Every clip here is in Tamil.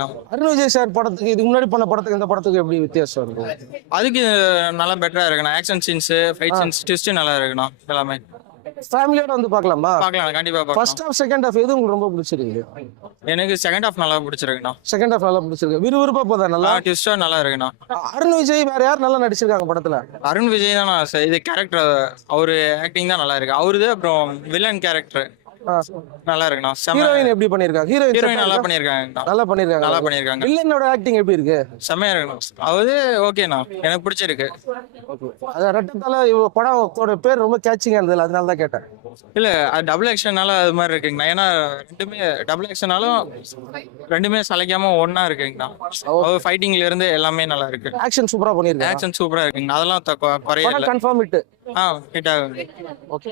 இருக்குண்ணா. அருண் விஜய் சார் படத்துக்கு இதுக்கு முன்னாடி பண்ண படத்துக்கு இந்த படத்துக்கு எப்படி வித்தியாசம் இருக்கும்? அதுக்கு நல்லா பெட்டரா இருக்குண்ணா. Action scenes, fight scenes, twist நல்லா இருக்குண்ணா. எல்லாமே ஃபேமிலியோட வந்து பார்க்கலாமா? பார்க்கலாம், கண்டிப்பா பார்க்கலாம். ஃபர்ஸ்ட் ஹாஃப் செகண்ட் ஹாஃப் எது உங்களுக்கு ரொம்ப பிடிச்சிருக்கு? எனக்கு செகண்ட் ஹாஃப் நல்லா பிடிச்சிருக்குண்ணா. செகண்ட் ஹாஃப் நல்லா பிடிச்சிருக்கு, விறுவிறுப்பா போதா நல்லா? ட்விஸ்டா நல்லா இருக்குண்ணா. அருண் விஜய் வேற யார் நல்லா நடிச்சிருக்காங்க படத்துல? அருண் விஜய் தான் இது கேரக்டர், அவரு ஆக்டிங் தான் நல்லா இருக்கு. அவருது அப்புறம் வில்லன் கேரக்டர் நல்லா இருக்குண்ணா. ஹீரோயின் எப்படி பண்ணிருக்காங்க? ஹீரோயின் நல்லா பண்ணிருக்காங்க. நல்லா பண்ணிருக்காங்க. நல்லா பண்ணிருக்காங்க. வில்லனோட ஆக்டிங் எப்படி இருக்கு? செம்மையா இருக்கணும். அது ஓகேண்ணா, எனக்கு பிடிச்சிருக்கு. அது ரெட்டத்தால படத்தோட பேர் ரொம்ப கேட்சிங்கா இருந்தது, அதனால தான் கேட்டேன். இல்ல அது டபுள் ஆக்ஷனால அது மாதிரி இருக்குங்கண்ணா. ஏன்னா ரெண்டுமே டபுள் ஆக்ஷனாலும் ரெண்டுமே சளைக்காம ஒன்னா இருக்குங்கண்ணா. ஃபைட்டிங்ல இருந்து எல்லாமே நல்லா இருக்கு. ஆக்ஷன் சூப்பரா பண்ணிருக்காங்க. ஆக்ஷன் சூப்பரா இருக்குங்க. அதெல்லாம் குறைய இல்ல. Confirm hit. ஹிட் ஆகுது. ஓகே,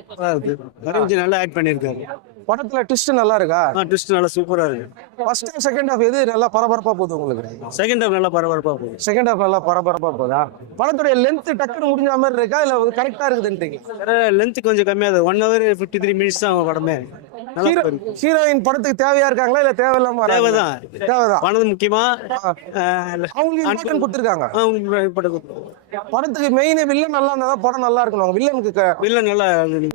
நல்லா ஆக்ட் பண்ணிருக்காரு. படத்துல ட்விஸ்ட் நல்லா இருக்கா? ட்விஸ்ட் நல்லா சூப்பரா இருக்கு. ஃபர்ஸ்ட் ஹாஃப் செகண்ட் ஹாஃப் எது நல்லா பரபரப்பா போகுது உங்களுக்கு? செகண்ட் ஹாஃப் நல்லா பரபரப்பா போகுது. செகண்ட் ஹாஃப் நல்லா பரபரப்பா போதா? படத்துடைய லென்த் டக்குன்னு முடிஞ்ச மாதிரி இருக்கா இல்ல கரெக்டா இருக்குதுன்றீங்க? லென்த் கொஞ்சம் கம்மியா இருக்கு. 1 hour 53 minutes தான் படமே. ஹீரோயின் படத்துக்கு தேவையா இருக்காங்களா இல்ல தேவையில்லாம? தேவைதான். பணம் முக்கியமா அவங்களுக்கு இம்பார்ட்டன்ட் கொடுத்திருக்காங்க. படத்துக்கு மெயின் வில்லன் நல்லா இருந்தா படம் நல்லா இருக்கணும். வில்லனுக்கு வில்லன்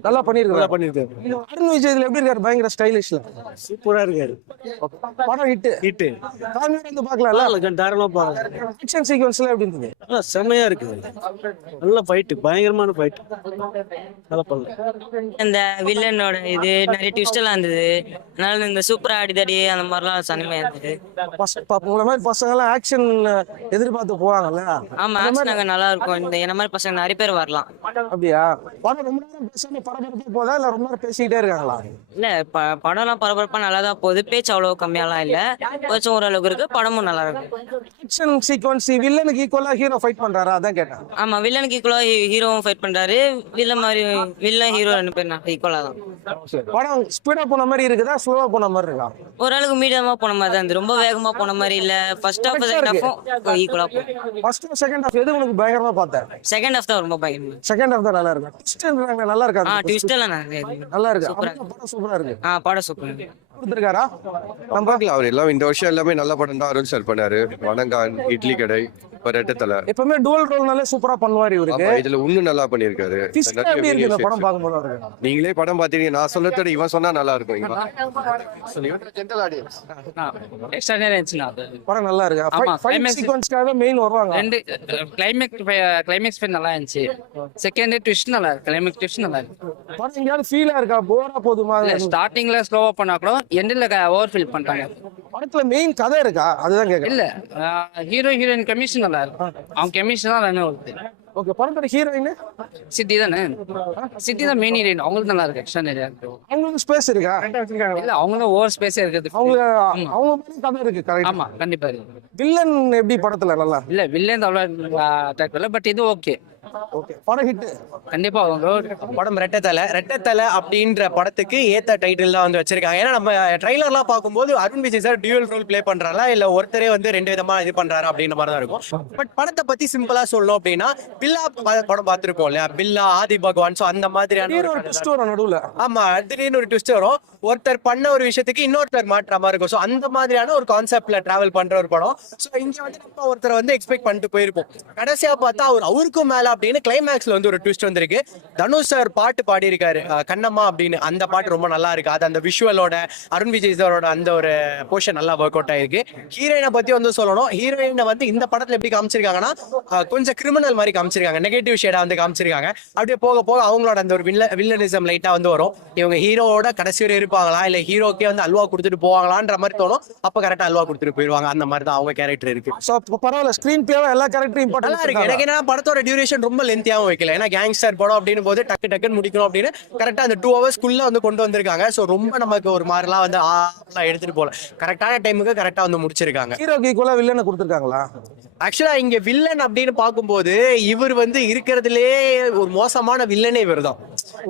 நல்லா பண்ணிருக்காரு. அருண் விஜய் இதுல எப்படி இருக்காரு? பயங்கர ஸ்டைலிஷ்ல சூப்பரா இருக்காரு. படம் ஹிட். ஃபேமிலியோட வந்து பார்க்கலாம். தாராளமா பாருங்க. ஆக்ஷன் சீக்வென்ஸ்ல எப்படி இருந்தது? செம்மையா இருக்கு. நல்ல ஃபைட், பயங்கரமான ஃபைட். நல்லா பண்ணல. அந்த வில்லனோட இது நிறைய ட்விஸ்ட் எல்லாம் இருந்தது. அதனால இந்த சூப்பரா அடிதடி அந்த மாதிரிலாம் சனிமையா இருந்தது. உங்களை மாதிரி பசங்க எல்லாம் ஆக்ஷன் எதிர்பார்த்து போவாங்கல்ல? ஆமா, ஆக்ஷன் அங்க நல்லா இருக்கும். இந்த என்ன மாதிரி பசங்க நிறைய பேர் வரலாம். அப்படியா? படம் ரொம்ப நேரம் பேசாம பரபரப்பா போதா இல்ல ரொம்ப நேரம் பேசிக்கிட்டே இருக்காங்களா? இல்ல படம்லாம் பரபரப்பா நல்லா தான் போகுது. பேச்சு அவ்வளவு கம்மியாலாம் இல்ல, கொஞ்சம் ஓரளவுக்கு இருக்கு. படமும் நல்லா இருக்கு. ஆக்ஷன் சீக்வென்ஸ் வில்லனுக்கு ஈக்குவலா ஹீரோ ஃபைட் பண்றாரா? அதான் கேட்டேன். ஆமா, வில்லனுக்கு ஈக்குவலா ஹீரோவும் ஃபைட் பண்றாரு. வில்லன் மாதிரி வில்லன் ஹீரோ 2 பேர் ஈக்குவலா தான். படம் ஸ்பீடா போன மாதிரி இருக்குதா ஸ்லோவா போன மாதிரி இருக்கா? ஓரளவுக்கு மீடியமா போன மாதிரி தான் இருந்தது. ரொம்ப வேகமா போன மாதிரி இல்ல. ஃபர்ஸ்ட் ஹாஃப் செகண்ட் ஹாஃபும் ஈக்குவலா போகும். ஃபர்ஸ்ட் செகண்ட் ஹாஃப் எது உங்களுக்கு பயங்கரமா பார்த்தேன்? செகண்ட் ஹாஃப் தான் ரொம்ப பயங்கரமா. செகண்ட் ஹாஃப் தான் நல்லா இருக்கு. ட்விஸ்ட் நல்லா இருக்கா? ட்விஸ்ட் எல்லாம் நிறைய இருக்கு. நல்லா இருக்கு. படம் சூப்பரா இருக்கு. படம் சூப்பர் கொடுத்திருக்காரா? நம்ம பார்க்கலாம். அவர் எல்லாம் இந்த வருஷம் எல்லாமே நல்ல படம் தான் அருண் சார் பண்ணாரு. வணங்கான், இட்லி கடை, ரெட்டத்தலை. எப்பவுமே டுவல் ரோல்னாலே சூப்பரா பண்ணுவாரு இவருக்கு. இதுல இன்னும் நல்லா பண்ணிருக்காரு. எப்படி இருக்கு இந்த படம் பார்க்கும்போது அவருக்கு? நீங்களே படம் பாத்தீங்க, நான் சொல்லத்தோட இவன் சொன்னா நல்லா இருக்கும். படம் நல்லா இருக்கு. ஃபைட் சீக்வென்ஸ்க்காக மெயின் வருவாங்க. ரெண்டு கிளைமேக்ஸ் நல்லா இருந்துச்சு. செகண்ட் ட்விஸ்ட் நல்லா இருக்கு. கிளைமேக்ஸ் ட்விஸ்ட் நல்லா இருக்கு. படம் எங்கயாவது ஃபீலா இருக்கா? போரா போதுமா? ஸ்டார்டிங்ல ஸ்லோவா பண்ணா கூட எண்டில் ஓவர் ஃபீல் பண்ணிட்டாங்க. படத்துல மெயின் கதை இருக்கா? அதுதான் கேக்குறேன். இல்ல ஹீரோயின் கெமிஸ்ட்ரி நல்லா இருக்கு. அவங்க கெமிஸ்ட்ரி தான் ரன் ஆகுது. ஓகே, படத்தோட ஹீரோயின் சிட்டி தானே? சிட்டி தான் மெயின் ஹீரோயின். அவங்களுக்கு நல்லா இருக்கு. எக்ஸ்ட்ரா நிறையா இருக்கு. அவங்களுக்கு ஸ்பேஸ் இருக்கா? இல்ல அவங்களும் ஓவர் ஸ்பேஸே இருக்குது. அவங்க கதை இருக்கு. கரெக்ட். ஆமா, கண்டிப்பா இருக்கு. வில்லன் எப்படி படத்துல நல்லா? இல்ல வில்லன் அவ்வளவு அட்டாக் இல்ல, பட் இது ஓகே. ஓகே, படம் ஹிட் கண்டிப்பா. படம் ரெட்டத்தலை அப்படின்ற படத்துக்கு ஏத்த டைட்டில் தான் வந்து வச்சிருக்காங்க. ஏன்னா நம்ம ட்ரைலர்லாம் பார்க்கும்போது Arun Vijay sir dual role play பண்றாரா இல்ல ஒருத்தரே வந்து 2 விதமா இது பண்றாரா அப்படின்ற மாதிரி தான் இருக்கும். பட் படத்தை பத்தி சிம்பிளா சொல்லணும் அப்படின்னா, பில்லா படம் பார்த்திருப்போம் இல்லையா? பில்லா, ஆதி பகவான், சோ அந்த மாதிரியான ஒரு ட்விஸ்ட் வரும் நடுவுல. ஆமா, திடீர்னு ஒரு ட்விஸ்ட் வரும். ஒருத்தர் பண்ண ஒரு விஷயத்துக்கு இன்னொருத்தர் மாற்ற மாதிரி இருக்கும். ஸோ அந்த மாதிரியான ஒரு கான்செப்ட்ல டிராவல் பண்ற ஒரு படம். ஸோ இங்க வந்து நம்ம ஒருத்தரை வந்து எக்ஸ்பெக்ட் பண்ணிட்டு போயிருப்போம். கடைசியா பார்த்தா அவருக்கும் மேல அப்படின்னு கிளைமேக்ஸ்ல வந்து ஒரு ட்விஸ்ட் வந்திருக்கு. தனுஷ் சார் பாட்டு பாடியிருக்காரு, கண்ணம்மா அப்படின்னு. அந்த பாட்டு ரொம்ப நல்லா இருக்கு. அது அந்த விஷுவலோட அருண் விஜய் சாரோட அந்த ஒரு போர்ஷன் நல்லா ஒர்க் அவுட் ஆயிருக்கு. ஹீரோயினை பத்தி வந்து சொல்லணும். ஹீரோயினை வந்து இந்த படத்துல எப்படி காமிச்சிருக்காங்கன்னா, கொஞ்சம் கிரிமினல் மாதிரி காமிச்சிருக்காங்க. நெகட்டிவ் ஷேடா வந்து காமிச்சிருக்காங்க. அப்படியே போக போக அவங்களோட அந்த ஒரு வில்லனிசம் லைட்டா வந்து வரும். இவங்க ஹீரோவோட கடைசி வரை இருப்பாங்களா இல்ல ஹீரோக்கே வந்து அல்வா கொடுத்துட்டு போவாங்களான்ற மாதிரி தோணும். அப்ப கரெக்டா அல்வா கொடுத்துட்டு போயிருவாங்க. அந்த மாதிரி தான் அவங்க கேரக்டர் இருக்கு. சோ பரவாயில்ல, ஸ்கிரீன் பிளேவா எல்லா கேரக்டரும் இம்பார்ட்டன்ட் இருக்கு. எனக்கு என்ன, படத்தோட டியூரேஷன் ரொம்ப லென்த்தியாவும் வைக்கல. ஏன்னா கேங்ஸ்டர் படம் அப்படின்னு போது டக்குன்னு முடிக்கணும் அப்படின்னு கரெக்டா அந்த 2 hours வந்து கொண்டு வந்திருக்காங்க. சோ ரொம்ப நமக்கு ஒரு மாதிரிலாம் வந்து எடுத்துட்டு போல, கரெக்டான டைமுக்கு கரெக்டா வந்து முடிச்சிருக்காங்க. ஹீரோக்கு ஈக்குவலா வில்லனை கொடுத்திருக்காங்களா? ஆக்சுவலா இங்க வில்லன் அப்படின்னு பார்க்கும்போது இவர் வந்து இருக்கிறதுலே ஒரு மோசமான வில்லனே இவர் தான்.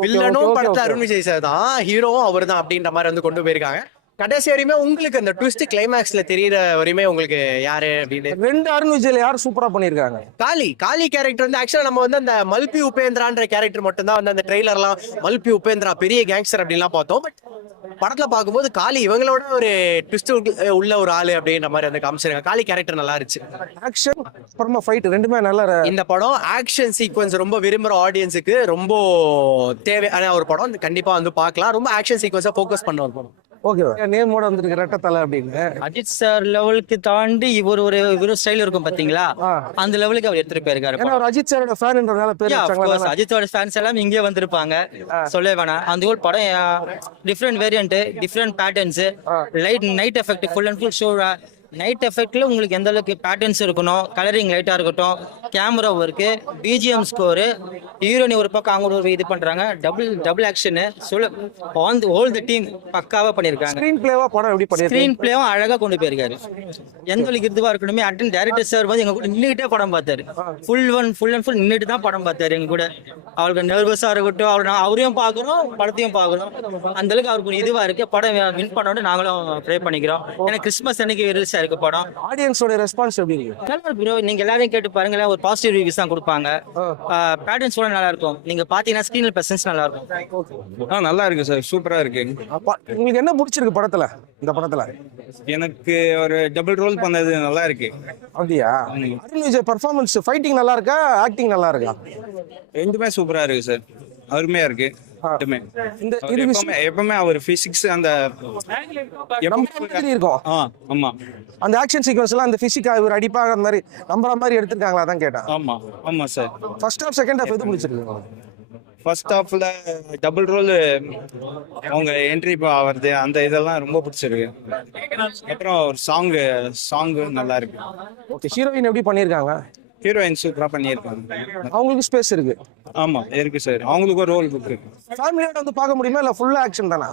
வில்லனும் படத்துல அருண் விஜய் சார் தான், ஹீரோவும் அவர் தான் அப்படின்ற மாதிரி வந்து கொண்டு போயிருக்காங்க. கடைசி வரையுமே உங்களுக்கு அந்த ட்விஸ்ட் கிளைமேக்ஸ்ல தெரியற வரையுமே உங்களுக்கு யாரு அப்படின்னு 2 அருண் விஜய்ல யார் சூப்பரா பண்ணிருக்காங்க? காளி கேரக்டர் வந்து ஆக்சுவலா நம்ம வந்து அந்த மல்பி உபேந்திரான்ற கேரக்டர் மட்டும் தான் வந்து அந்த ட்ரெய்லர்லாம் மல்பி உபேந்திரா பெரிய கேங்ஸ்டர் அப்படின்லாம் பார்த்தோம். பட் படத்துல பார்க்கும்போது காளி இவங்களோட ஒரு ட்விஸ்ட் உள்ள ஒரு ஆளு அப்படின்ற மாதிரி வந்து காமிச்சிருக்காங்க. காளி கேரக்டர் நல்லா இருந்துச்சு. ஆக்ஷன் அப்புறமா ஃபைட் ரெண்டுமே நல்லா இந்த படம் ஆக்ஷன் சீக்வன்ஸ் ரொம்ப விரும்புற ஆடியன்ஸுக்கு ரொம்ப தேவையான ஒரு படம். கண்டிப்பா வந்து பார்க்கலாம். ரொம்ப ஆக்ஷன் சீக்வன்ஸா ஃபோக்கஸ் பண்ண ஒரு படம். ஓகே நேமோட வந்துருக்கு ரெட்டை தலை அப்படின்னு. அஜித் சார் லெவலுக்கு தாண்டி இவர் ஸ்டைல் இருக்கும் பாத்தீங்களா, அந்த லெவலுக்கு அவர் எடுத்துட்டு போயிருக்காரு. ஏன்னா ஒரு அஜித் சாரோட ஃபேன்ன்றதால பேர் வச்சாங்களா? அஜித்தோட ஃபேன்ஸ் எல்லாம் இங்கே வந்திருப்பாங்க, சொல்ல வேணாம். அந்த ஒரு படம் different variant, different patterns, light night effect, full and full show. Night எஃபெக்ட்ல உங்களுக்கு எந்த அளவுக்கு பேட்டர்ன்ஸ் இருக்கணும், கலரிங் லைட்டா இருக்கட்டும், camera work, BGM score, heroine ஒரு பக்கம் அவங்க ஒரு இது பண்றாங்க, double action, whole the team பக்காவா பண்ணிருக்காங்க. ஸ்கிரீன் பிளேவா படம் எப்படி பண்ணிருக்காங்க? ஸ்கிரீன் பிளேவும் அழகா கொண்டு போயிருக்காரு. எந்த அளவுக்கு இதுவா இருக்கணுமே அட்டன் டைரக்டர் சார் வந்து எங்க கூட நின்றுட்டே படம் பார்த்தாரு. ஃபுல் அண்ட் ஃபுல் நின்றுட்டு தான் படம் பார்த்தாரு எங்க கூட. அவருக்கு நர்வஸா இருக்கட்டும், அவரையும் பார்க்கணும், படத்தையும் பார்க்கணும். அந்த அளவுக்கு அவருக்கு இதுவா இருக்கு. படம் வின் பண்ணோட நாங்களும் ப்ரே பண்ணிக்கிறோம். ஏன்னா கிறிஸ்மஸ் அன்னைக்கு ரிலீஸ் இருக்கு படம். ஆடியன்ஸோட ரெஸ்பான்ஸ் எப்படி இருக்கு? நல்லா ப்ரோ, நீங்க எல்லாரையும் கேட்டு பாருங்க, ஒரு பாசிட்டிவ் ரிவ்யூஸ் தான் கொடுப்பாங்க. பேட்டர்ன்ஸ் கூட நல்லா இருக்கும். நீங்க பாத்தீங்கன்னா ஸ்கிரீன்ல பிரசன்ஸ் நல்லா இருக்கும். நல்லா இருக்கு சார், சூப்பரா இருக்கு. உங்களுக்கு என்ன பிடிச்சிருக்கு படத்துல? இந்த படத்துல எனக்கு ஒரு டபுள் ரோல் பண்ணது நல்லா இருக்கு. அப்படியா? அருண் விஜய் பெர்ஃபார்மன்ஸ் ஃபைட்டிங் நல்லா இருக்கா, ஆக்டிங் நல்லா இருக்கா? ரெண்டுமே சூப்பரா இருக்கு சார், அருமையா இருக்கு. இந்த இது எப்பவுமே அவர் பிசிக்ஸ் அந்த இருக்கும். ஆமா, அந்த ஆக்ஷன் சீக்வன்ஸ் எல்லாம் அந்த பிசிக்கா இவர் அடிப்பாக அந்த மாதிரி நம்புற மாதிரி எடுத்திருக்காங்களா தான் கேட்டேன். ஆமா ஆமா sir. First half second half எது பிடிச்சிருக்கு? ஃபர்ஸ்ட் ஹாஃப்ல டபுள் ரோல் அவங்க என்ட்ரி ஆகிறது அந்த இதெல்லாம் ரொம்ப பிடிச்சிருக்கு. அப்புறம் ஒரு சாங் நல்லா இருக்கு. ஓகே, ஹீரோயின் எப்படி பண்ணிருக்காங்க? ஹீரோயின் சூப்பரா பண்ணியிருக்காங்க. அவங்களுக்கு ஸ்பேஸ் இருக்கு. ஆமா இருக்கு சார், அவங்களுக்கு ஒரு ரோல் இருக்கு. ஃபேமிலியோட வந்து பார்க்க முடியுமா இல்ல ஃபுல்லா ஆக்ஷன் தானா?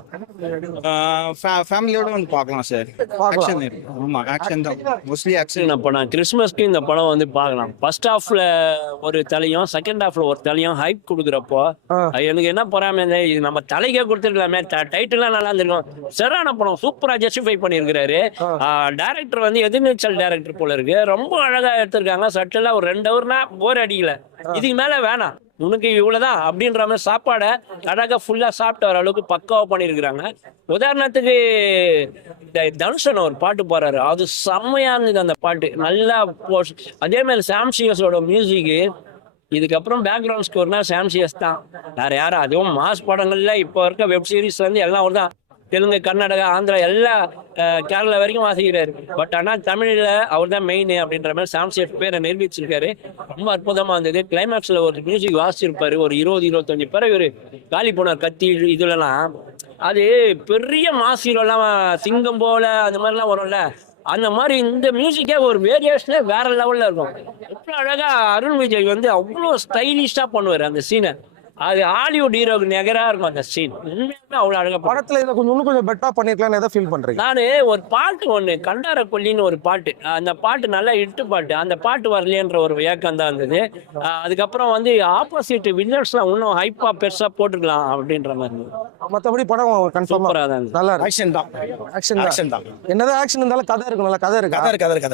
ஃபேமிலியோட வந்து பார்க்கலாம் சார். ஆக்ஷன் இருக்கு. ஆமா ஆக்ஷன் தான், மோஸ்ட்லி ஆக்ஷன். படம் கிறிஸ்மஸ்க்கு இந்த படம் வந்து பார்க்கலாம். ஃபர்ஸ்ட் ஹாஃப்ல ஒரு தலையும் செகண்ட் ஹாஃப்ல ஒரு தலையும் ஹைப் கொடுக்குறப்போ எனக்கு என்ன பொறாம, இது நம்ம தலைக்கே கொடுத்துருக்கலாமே, டைட்டில்லாம் நல்லா இருந்திருக்கும். சரியான படம், சூப்பரா ஜஸ்டிஃபை பண்ணியிருக்கிறாரு. டைரக்டர் வந்து எதிர்நீச்சல் டைரக்டர் போல இருக்கு. ரொம்ப அழகா எடுத்திருக்காங்க. சட்டெல்லாம் ஒரு 2 ஹவர்னா போர் அடிக்கல. இதுக்கு மேல வேணாம், உனக்கு இவ்வளவுதான் அப்படின்ற மாதிரி சாப்பாடை அழகா ஃபுல்லா சாப்பிட்டு வர அளவுக்கு பக்காவா பண்ணிருக்கிறாங்க. உதாரணத்துக்கு தனுஷன் ஒரு பாட்டு போறாரு, அது செம்மையா இருந்தது. அந்த பாட்டு நல்லா அதே மாதிரி சாம் சிஎஸோட மியூசிக். இதுக்கப்புறம் பேக்ரவுண்ட் ஸ்கோர்னா சாம் சிஎஸ் தான், வேற யாரும். அதுவும் மாஸ் படங்கள்ல இப்போ இருக்க வெப் சீரிஸ் வந்து எல்லாம் ஒரு தான். தெலுங்கு, கர்நாடகா, ஆந்திரா எல்லா கேரளா வரைக்கும் வாசிக்கிறாரு. பட் ஆனால் தமிழில் அவர் தான் மெயின் அப்படின்ற மாதிரி சாம் சிஎஸ் பேரை நிரூபிச்சிருக்காரு. ரொம்ப அற்புதமாக இருந்தது. கிளைமேக்ஸில் ஒரு மியூசிக் வாசிச்சிருப்பாரு. ஒரு 20-25 பேரை இவர் காலி போனார் கத்தி இதுலலாம். அது பெரிய மாஸ் ஹீரோலாம் சிங்கம் போல அந்த மாதிரிலாம் வரும்ல, அந்த மாதிரி இந்த மியூசிக்கே ஒரு வேரியேஷனே வேற லெவலில் இருக்கும். எவ்வளோ அழகாக அருண் விஜய் வந்து அவ்வளோ ஸ்டைலிஷாக பண்ணுவார் அந்த சீனை. அது ஹாலிவுட் ஹீரோக்கு நிகரா இருக்கும் அந்த சீன். உண்மையுமே அவ்வளவு அழகா படத்துல இதை கொஞ்சம் பெட்டரா பண்ணிருக்கலாம். எதை ஃபீல் பண்றீங்க? நானு ஒரு பாட்டு ஒண்ணு கண்டார கொல்லின்னு ஒரு பாட்டு, அந்த பாட்டு நல்லா இட்டு பாட்டு, அந்த பாட்டு வரலன்ற ஒரு ஏக்கம் தான் இருந்தது. அதுக்கப்புறம் வந்து ஆப்போசிட் வில்லர்ஸ்லாம் இன்னும் ஹைப்பா பெருசா போட்டுக்கலாம் அப்படின்ற மாதிரி. மத்தபடி படம் கன்ஃபார்மா நல்லா இருக்கு. ஆக்ஷன் தான். என்னதான் ஆக்ஷன் இருந்தாலும் கதை இருக்கும். நல்ல கதை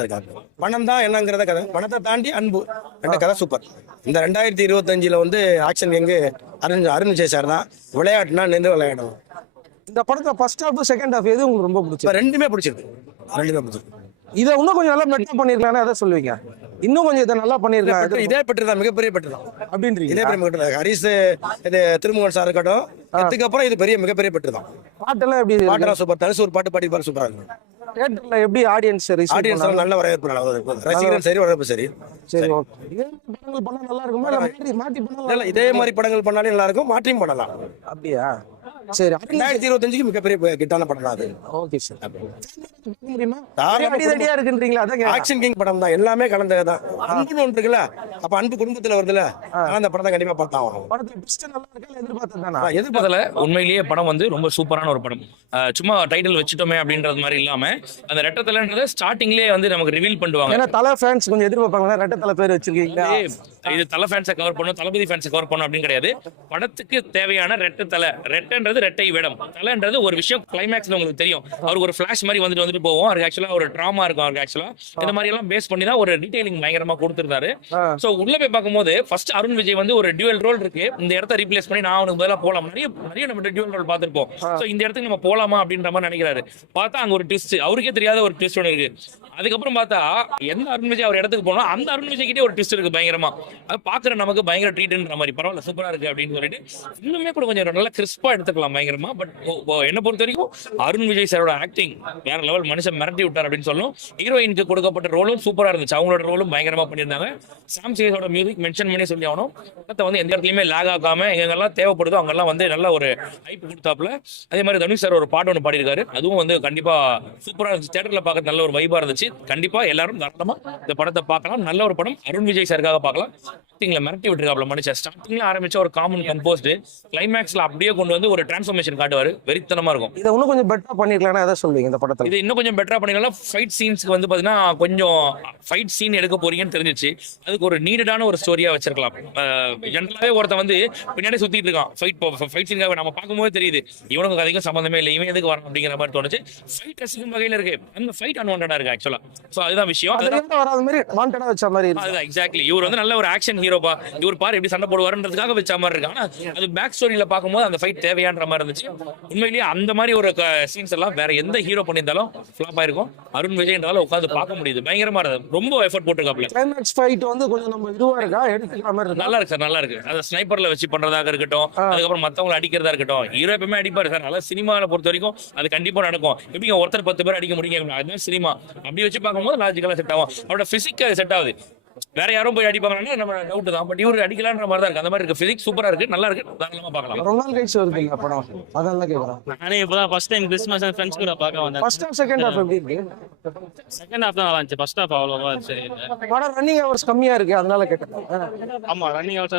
இருக்கு. பணம் தான் என்னங்கிறத கதை, பணத்தை தாண்டி அன்பு, ரெண்டு கதை சூப்பர். இந்த 2025 வந்து ஆக்ஷன் எங்க அருண் விஜய் சார் தான். விளையாட்டுனா நின்று விளையாடும். இந்த படத்துல ஃபர்ஸ்ட் ஹாஃப் செகண்ட் ஹாஃப் எது உங்களுக்கு ரொம்ப பிடிச்சது? ரெண்டுமே பிடிச்சிருக்கு. இதை இன்னும் கொஞ்சம் நல்லா மெட்டா பண்ணிருக்கலாம். அதை சொல்லுவீங்க, இன்னும் கொஞ்சம் இதை நல்லா பண்ணிருக்காங்க. இதே பெற்று தான், மிகப்பெரிய பெற்று தான் அப்படின்றீங்க. இதே பெரிய பெற்று தான். ஹரிஸ் இது திருமுகன் சார் இருக்கட்டும், இதுக்கப்புறம் இது மிகப்பெரிய பெற்று தான். பாட்டெல்லாம் எப்படி? பாட்டெல்லாம் சூப்பர். தனுசு ஒரு பாட்டு பாடி சூப்பரா இருக்கும். தியேட்டர்ல எப்படி ஆடியன்ஸ் நல்ல வரவேற்பு, ரசிகர்கள் சரி, வரவேற்பு சரி. சரி, ஓகே. இதே படங்கள் பண்ணா நல்லா இருக்குமா இல்ல மாத்தி பண்ணலாம்? இதே மாதிரி படங்கள் பண்ணாலே நல்லா இருக்கும், மாற்றியும் பண்ணலாம். அப்படியா? சரி, 2025 மிகப்பெரிய கிட்டான படம் தான் அது. Okay sir. அடிதடியா இருக்குன்றீங்களா? அதான் ஆக்ஷன் கிங் படம் தான், எல்லாமே கலந்ததுதான். அன்புன்னு ஒன்று இருக்குல்ல, அப்ப அன்பு குடும்பத்துல வருதுல, அந்த படத்தை கண்டிப்பா பார்த்தாகணும். படத்துல ட்விஸ்ட் நல்லா இருக்கா எதிர்பார்த்ததானா? எதிர்பார்த்தல. உண்மையிலேயே படம் வந்து ரொம்ப சூப்பரான ஒரு படம். சும்மா டைட்டில் வச்சுட்டோமே அப்படின்றது மாதிரி இல்லாம அந்த ரெட்டத்தலைன்றத ஸ்டார்டிங்லேயே வந்து நமக்கு ரிவீல் பண்ணுவாங்க. ஏன்னா தலை ஃபேன்ஸ் கொஞ்சம் எதிர்பார்ப்பாங்க, ரெட்டத்தலை பேர் வச்சிருக்கீங்களா? இது தலை ஃபேன்ஸை கவர் பண்ணும், தளபதி ஃபேன்ஸை கவர் பண்ணும் அப்படின்னு கிடையாது. படத்துக்கு தேவையான ரெட்டத்தலை, ரெட்டன்றது ரெட்டை வேடம், தலைன்றது ஒரு விஷயம் கிளைமேக்ஸ்ல உங்களுக்கு தெரியும். அவருக்கு ஒரு ஃபிளாஷ் மாதிரி வந்துட்டு போவோம். அவருக்கு ஆக்சுவலா ஒரு ட்ராமா இருக்கும். அவருக்கு ஆக்சுவலா இந்த மாதிரி எல்லாம் பேஸ் பண்ணி தான் ஒரு டீடைலிங் பயங்கரமா கொடுத்துருந்தாரு. ஸோ ஸோ உள்ள போய் பார்க்கும்போது ஃபர்ஸ்ட் அருண் விஜய் வந்து ஒரு டியூவல் ரோல் இருக்கு, இந்த இடத்த ரீப்ளேஸ் பண்ணி நான் அவனுக்கு பதிலாக போகலாம், நிறைய நம்ம டியூவல் ரோல் பார்த்துருப்போம். ஸோ இந்த இடத்துக்கு நம்ம போலாமா அப்படின்ற மாதிரி நினைக்கிறாரு. பார்த்தா அங்க ஒரு ட்விஸ்ட், அவருக்கே தெரியாத ஒரு ட்விஸ்ட் ஒன்று இருக்கு. அதுக்கப்புறம் பார்த்தா எந்த அருண் விஜய் அவர் இடத்துக்கு போனோம் அந்த அருண் விஜய் கிட்டே ஒரு ட்விஸ்ட் இருக்கு பயங்கரமா. அது பாக்குற நமக்கு பயங்கர ட்ரீட்ன்ற மாதிரி, பரவாயில்ல சூப்பரா இருக்கு அப்படின்னு சொல்லிட்டு இன்னுமே கூட கொஞ்சம் நல்லா கிறிஸ்பா எடுத்துக்கலாம் பயங்கரமா. பட் என்ன பொறுத்த வரைக்கும் அருண் விஜய் சாரோட ஆக்டிங் வேற லெவல், மனுஷன் மிரட்டி விட்டார் அப்படின்னு சொல்லணும். ஹீரோயினுக்கு கொடுக்கப்பட்ட ரோலும் சூப்பரா இருந்துச்சு, அவங்களோட ரோலும் பயங்கரமா பண்ணியிருந்தாங்க. சாம் சிஎஸோட மியூசிக் மென்ஷன் பண்ணி சொல்லி ஆகணும். படத்தை வந்து எந்த இடத்துலயுமே லேக் ஆகாம எங்கெல்லாம் தேவைப்படுதோ அங்கெல்லாம் வந்து நல்ல ஒரு ஹைப் கொடுத்தாப்புல. அதே மாதிரி தனுஷ் சார் ஒரு பாட்டு ஒன்று பாடியிருக்காரு, அதுவும் வந்து கண்டிப்பா சூப்பரா இருந்துச்சு. தியேட்டர்ல பார்க்க நல்ல ஒரு வைபா இருந்துச்சு. கண்டிப்பா எல்லாரும் தாராளமா இந்த படத்தை பார்க்கலாம். நல்ல ஒரு படம், அருண் விஜய் சாருக்காக பார்க்கலாம். ஸ்டார்டிங்ல மிரட்டி விட்டுருக்காப்ல மனுஷன். ஸ்டார்டிங்ல ஆரம்பிச்ச ஒரு காமன் கம்போஸ்ட் கிளைமேக்ஸ்ல அப்படியே கொண்டு வந்து ஒரு டிரான்ஸ்ஃபர்மேஷன் காட்டுவாரு, வெறித்தனமா இருக்கும். இதை இன்னும் கொஞ்சம் பெட்டரா பண்ணிருக்கலாம், எதை சொல்லுவீங்க இந்த படத்துல? இது இன்னும் கொஞ்சம் பெட்டரா பண்ணிக்கலாம். ஃபைட் சீன்ஸ்க்கு வந்து பாத்தீங்கன்னா கொஞ்சம் ஃபைட் சீன் எடுக்க போறீங்கன்னு தெரிஞ்சிச்சு, அதுக்கு ஒரு நீடடான ஒரு ஸ்டோரியா வச்சிருக்கலாம். ஜென்ரலாவே ஒருத்தன் வந்து பின்னாடி சுத்திட்டு இருக்கான் ஃபைட் சீனுக்காக, நம்ம பார்க்கும்போது தெரியுது இவனுக்கு கதைக்கும் சம்பந்தமே இல்லை, இவன் எதுக்கு வரணும் அப்படிங்கிற மாதிரி தோணுச்சு. ஃபைட் ரசிக்கும் வகையில இருக்கு, அந்த ஃபைட் அன்வான்டா இருக்கு ஆக்சுவலா. சோ அதுதான் விஷயம். வராத மாதிரி வாண்டடா வச்ச மாதிரி அதுதான் எக்ஸாக்ட்லி. இவர் வந்து நல்ல ஒரு ஆக்ஷன் ஹீரோப்பா, இவர் பாரு எப்படி சண்டை போடுவாருன்றதுக்காக வச்ச மாதிரி இருக்கு. ஆனா அது பேக் ஸ்டோரியில பார்க்கும்போது அந்த ஃபைட் தேவையான்ற மாதிரி இருந்துச்சு. உண்மையிலேயே அந்த மாதிரி ஒரு சீன்ஸ் எல்லாம் வேற எந்த ஹீரோ பண்ணியிருந்தாலும் ஃபிளாப் ஆயிருக்கும். அருண் விஜய்ன்றால உட்காந்து பார்க்க முடியுது, பயங்கரமா இருக்கு, ரொம்ப எஃபர்ட் போட்டுருக்காப்ல. கிளைமேக்ஸ் ஃபைட் வந்து கொஞ்சம் நம்ம இதுவா இருக்கா, எடுத்துக்கிற மாதிரி இருக்கா? நல்லா இருக்கு சார், நல்லா இருக்கு. அது ஸ்னைப்பர்ல வச்சு பண்றதாக இருக்கட்டும், அதுக்கப்புறம் மத்தவங்களை அடிக்கிறதா இருக்கட்டும். ஹீரோ எப்பவுமே அடிப்பாரு சார், நல்லா சினிமாவை பொறுத்த வரைக்கும் அது கண்டிப்பா நடக்கும். எப்படிங்க ஒருத்தர் 10 பேர் அடிக்க முடியும், அதுதான் சினிமா. அப்படி வச்சு பார்க்கும்போது லாஜிக்கலா செட் ஆகும், அவரோட பிசிக் செட் ஆகுது. வேற யாரும் போய் அடிப்பாங்கன்னா நம்ம டவுட் தான், பட் இவருக்கு அடிக்கலான்ற மாதிரி தான் இருக்கு. அந்த மாதிரி இருக்கு, பிசிக்ஸ் சூப்பரா இருக்கு, நல்லா இருக்கு, தாராளமா பார்க்கலாம். ரொம்ப நாள் கழிச்சு வருது இல்ல படம், அதெல்லாம் கேக்குறேன். நானே இப்பதான் first time Christmas and friends கூட பார்க்க வந்தேன். ஃபர்ஸ்ட் ஹாஃப் செகண்ட் ஹாஃப் எப்படி இருக்கு? செகண்ட் ஹாஃப் தான் நல்லா இருந்துச்சு, ஃபர்ஸ்ட் ஹாஃப் அவ்வளோவா சரி. படம் ரன்னிங் ஹவர்ஸ் கம்மியா இருக்கு, அதனால கேட்டேன். ஆமா ரன்னிங் ஹவர்ஸ்